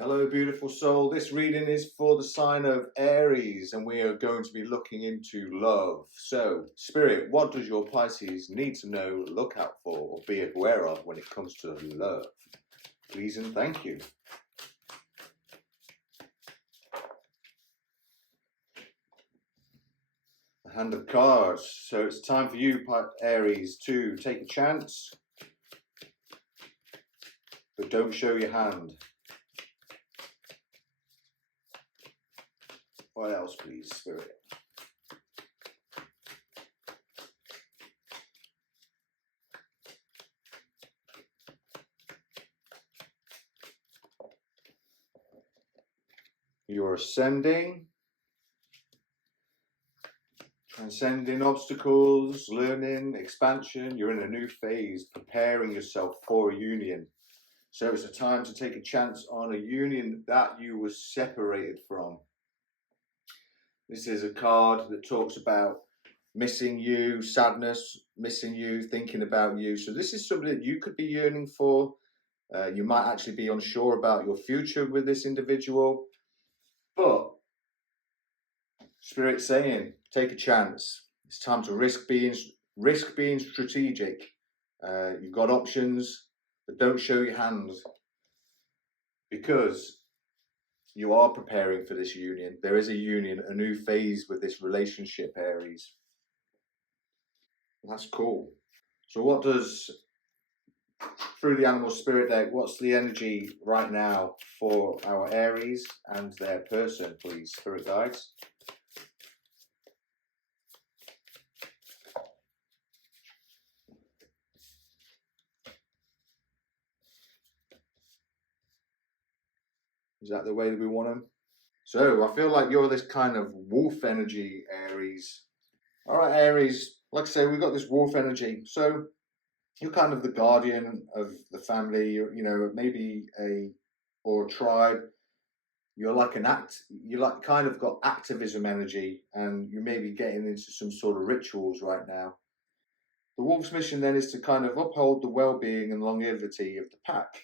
Hello, beautiful soul. This reading is for the sign of Aries, and we are going to be looking into love. So, Spirit, what does your Pisces need to know, look out for, or be aware of when it comes to love? Please and thank you. The Hand of Cards. So it's time for you, Aries, to take a chance, but don't show your hand. What else, please, Spirit? You're ascending, transcending obstacles, learning, expansion. You're in a new phase, preparing yourself for a union. So it's a time to take a chance on a union that you were separated from. This is a card that talks about missing you, sadness, missing you, thinking about you. So this is something that you could be yearning for. You might actually be unsure about your future with this individual, but Spirit's saying, take a chance. It's time to risk being strategic. You've got options, but don't show your hands, because you are preparing for this union. There is a union, a new phase with this relationship, Aries. That's cool. So what does, through the animal spirit deck, what's the energy right now for our Aries and their person, please, spirit guides? Is that the way that we want them? So I feel like you're this kind of wolf energy, Aries. All right, Aries, like I say, we've got this wolf energy. So you're kind of the guardian of the family, you know, maybe a tribe. You're like you're like kind of got activism energy, and you may be getting into some sort of rituals right now. The wolf's mission then is to kind of uphold the well-being and longevity of the pack.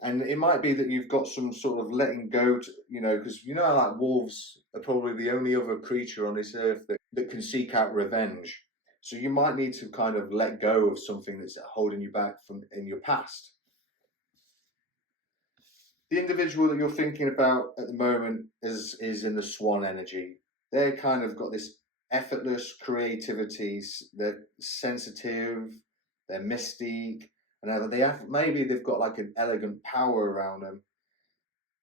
And it might be that you've got some sort of letting go, you know, because you know, like wolves are probably the only other creature on this earth that can seek out revenge. So you might need to kind of let go of something that's holding you back from in your past. The individual that you're thinking about at the moment is in the swan energy. They're kind of got this effortless creativity. They're sensitive, they're mystique, and they have, maybe they've got like an elegant power around them.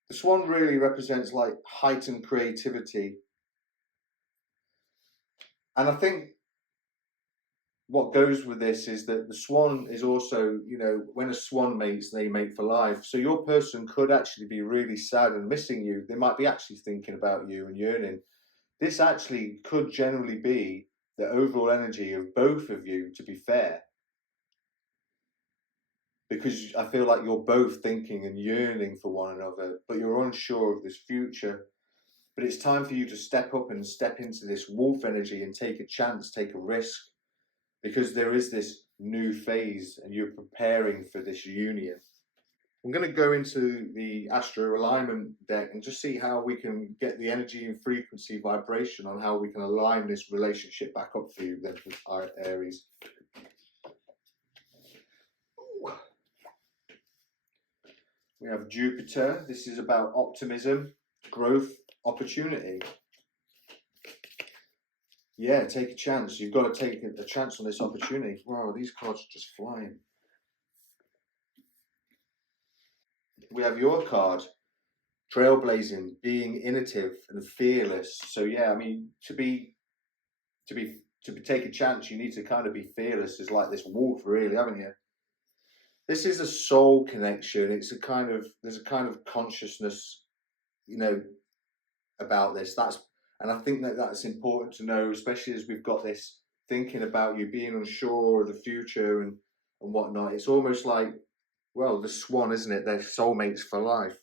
The swan really represents like heightened creativity, and I think what goes with this is that the swan is also, you know, when a swan mates, they mate for life. So your person could actually be really sad and missing you. They might be actually thinking about you and yearning. This actually could generally be the overall energy of both of you, to be fair, because I feel like you're both thinking and yearning for one another, but you're unsure of this future. But it's time for you to step up and step into this wolf energy and take a chance, take a risk, because there is this new phase and you're preparing for this union. I'm going to go into the Astro alignment deck and just see how we can get the energy and frequency vibration on how we can align this relationship back up for you then, for Aries. We have Jupiter. This is about optimism, growth, opportunity. Yeah, take a chance. You've got to take a chance on this opportunity. Wow, these cards are just flying. We have your card, trailblazing, being innovative and fearless. So yeah, I mean, to take a chance, you need to kind of be fearless. Is like this wolf, really, haven't you? This is a soul connection. It's a kind of, there's a kind of consciousness, you know, about this. And I think that that's important to know, especially as we've got this thinking about you being unsure of the future and whatnot. It's almost like, well, the swan, isn't it? They're soulmates for life.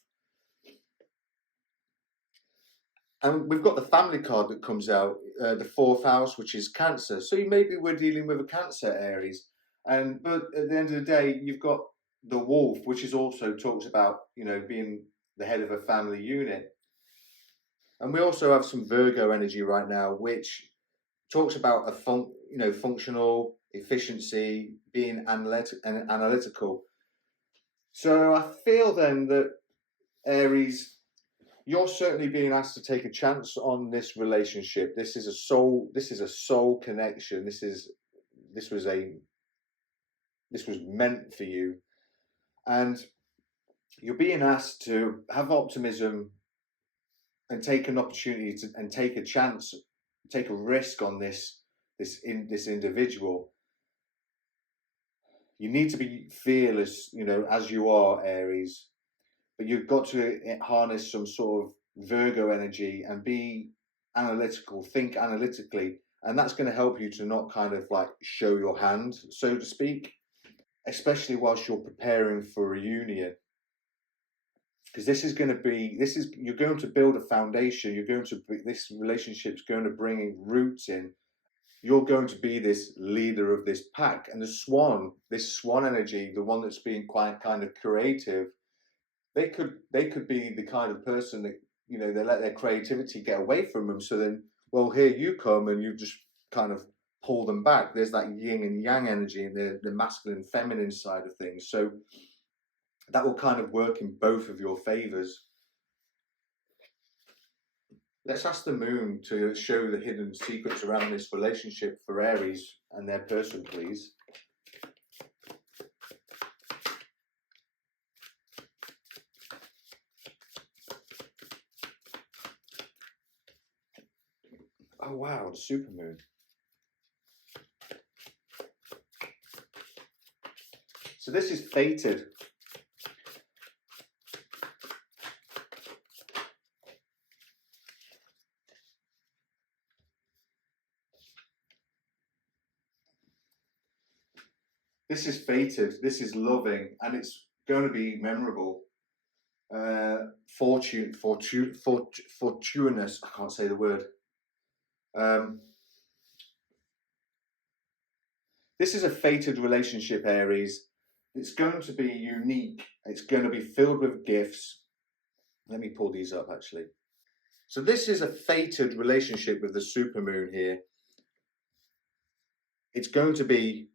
And we've got the family card that comes out, the fourth house, which is Cancer. So maybe we're dealing with a Cancer, Aries. But at the end of the day, you've got the wolf, which is also talks about, you know, being the head of a family unit. And we also have some Virgo energy right now, which talks about functional efficiency, being analytical. So I feel then that Aries, you're certainly being asked to take a chance on this relationship. This is a soul connection. This was meant for you, and you're being asked to have optimism and take an opportunity to, and take a chance, take a risk on this individual. You need to be fearless, you know, as you are, Aries, but you've got to harness some sort of Virgo energy and be analytical, think analytically, and that's going to help you to not kind of like show your hand, so to speak, especially whilst you're preparing for a union. Because you're going to build a foundation. This relationship's going to bring roots in. You're going to be this leader of this pack, and this swan energy, the one that's being quite kind of creative, they could be the kind of person that, you know, they let their creativity get away from them. So then, well, here you come and you just kind of pull them back. There's that yin and yang energy and the masculine feminine side of things. So that will kind of work in both of your favors. Let's ask the moon to show the hidden secrets around this relationship for Aries and their person, please. Oh wow, the supermoon. So this is fated. This is fated. This is loving, and it's going to be memorable. Fortuitous. I can't say the word. This is a fated relationship, Aries. It's going to be unique. It's going to be filled with gifts. Let me pull these up, actually. So this is a fated relationship with the supermoon here. It's going to be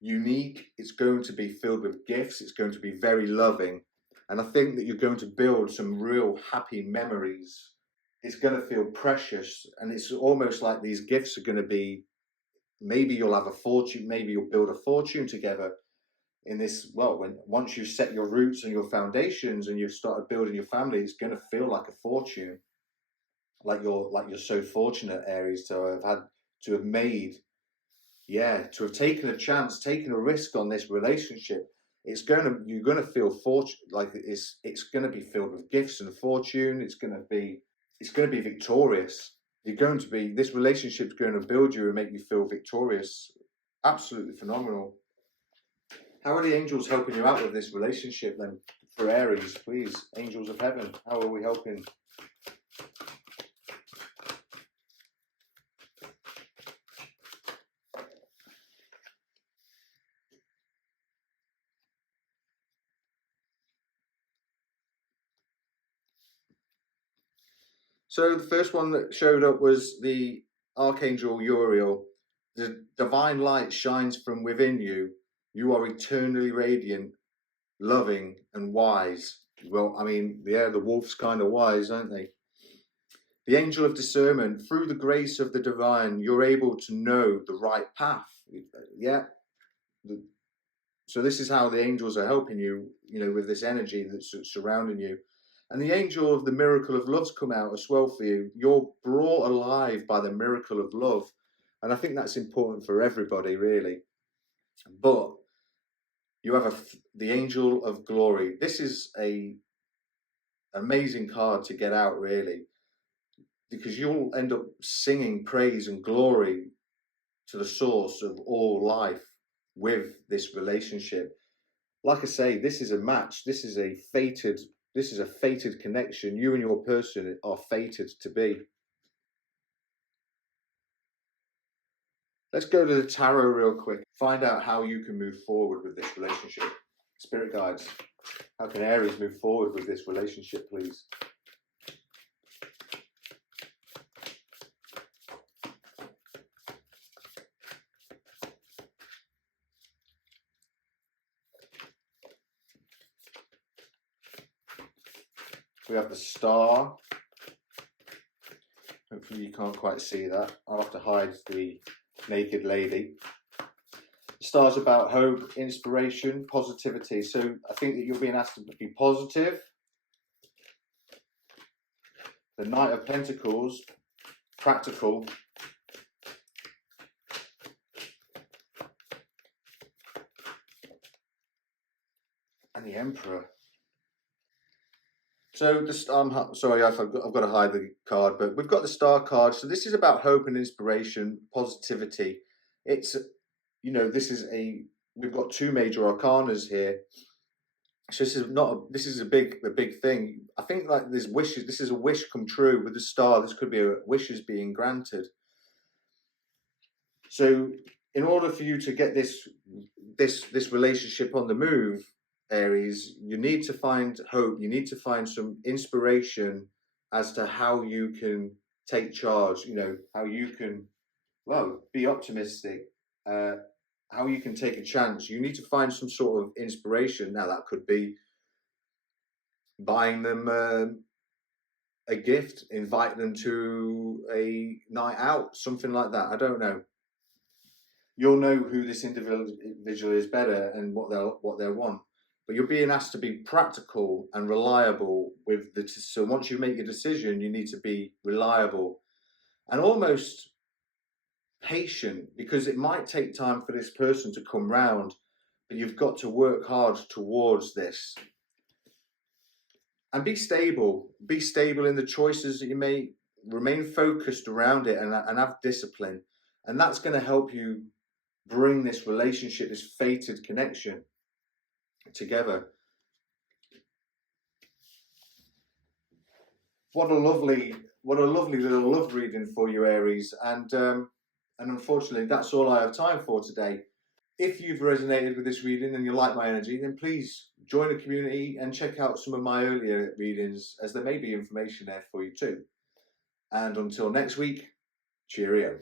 unique. It's going to be filled with gifts. It's going to be very loving. And I think that you're going to build some real happy memories. It's going to feel precious. And it's almost like these gifts are going to be, maybe you'll have a fortune, maybe you'll build a fortune together in this. Well, once you set your roots and your foundations and you've started building your family, it's going to feel like a fortune. Like you're so fortunate, Aries, to have made, to have taken a chance, taken a risk on this relationship. You're gonna feel like it's gonna be filled with gifts and fortune. It's gonna be victorious. This relationship's going to build you and make you feel victorious. Absolutely phenomenal. How are the angels helping you out with this relationship then for Aries, please? Angels of heaven, how are we helping? So the first one that showed up was the Archangel Uriel. The divine light shines from within you. You are eternally radiant, loving, and wise. Well, I mean, the wolf's kind of wise, aren't they? The angel of discernment, through the grace of the divine, you're able to know the right path. Yeah. So this is how the angels are helping you, you know, with this energy that's surrounding you. And the angel of the miracle of love's come out as well for you. You're brought alive by the miracle of love. And I think that's important for everybody, really. But you have the angel of glory. This is a amazing card to get out, really, because you'll end up singing praise and glory to the source of all life with this relationship. Like I say, this is a match. This is a fated connection. You and your person are fated to be. Let's go to the tarot real quick. Find out how you can move forward with this relationship. Spirit guides, how can Aries move forward with this relationship, please? We have the Star. Hopefully you can't quite see that. I'll have to hide the naked lady. The Star's about hope, inspiration, positivity. So I think that you're being asked to be positive. The Knight of Pentacles, practical. And the Emperor. So sorry, I've got to hide the card, but we've got the Star card. So this is about hope and inspiration, positivity. It's, you know, we've got two major arcanas here. So this is a big thing. I think like there's wishes. This is a wish come true with the Star. This could be a wishes being granted. So in order for you to get this relationship on the move, Aries, you need to find hope. You need to find some inspiration as to how you can take charge. You know, how you can, well, be optimistic. How you can take a chance. You need to find some sort of inspiration. Now that could be buying them a gift, invite them to a night out, something like that. I don't know. You'll know who this individual is better and what they'll want. But you're being asked to be practical and reliable with so once you make your decision, you need to be reliable and almost patient, because it might take time for this person to come round, but you've got to work hard towards this. And be stable in the choices that you make. Remain focused around it and have discipline. And that's going to help you bring this relationship, this fated connection together. What a lovely little love reading for you, Aries. And unfortunately, that's all I have time for today. If you've resonated with this reading and you like my energy, then please join the community and check out some of my earlier readings, as there may be information there for you too. And until next week, cheerio.